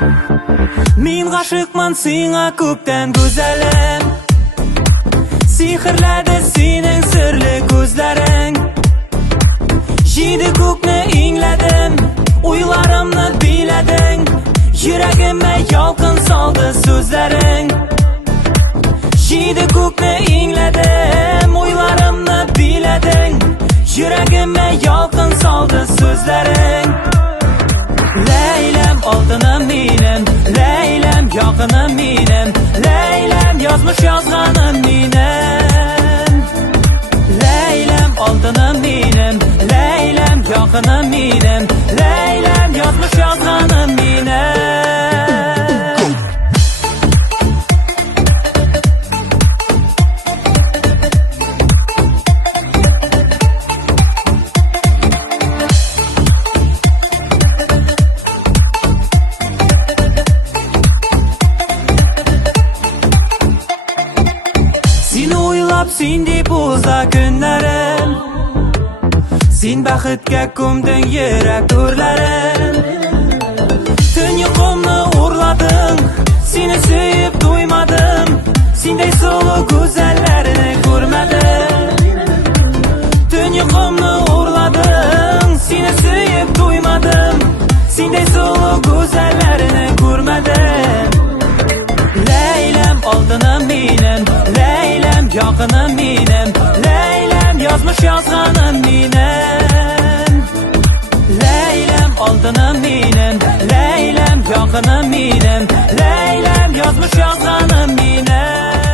Min gaşıqman sina ko'kdan go'zalim, sehrladi sening sirli ko'zlaring. Jidi ko'kni ingladim, o'ylarimni bilading, yuragimga yolqin soldi so'zlaring. Jidi ko'kni ingladim, o'ylarimni bilading, yuragimga yolqin soldi so'zlaring. Leylam oltinim menim, Leylam yoqinim menim, Leylam yozmish yozganim menim. Leylam oltinim menim, Leylam yoqinim menim, Leylam yozmish yozganim menim. Seni o'ylab sen deb o'za kunlarim, sen baxtga ko'mding yurak to'rlarim. Tun uyqumni o'rlading, seni sevib to'ymadim, senday solo go'zallarini ko'rmadim. Tun uyqumni o'rlading, seni sevib to'ymadim, senday solo go'zallarini ko'rmadim. Leylam oltinim menim, Leylam yoqinim menim, Leylam yozmish yozganim menim. Leylam oltinim menim, Leylam yoqinim menim, Leylam yozmish yozganim menim.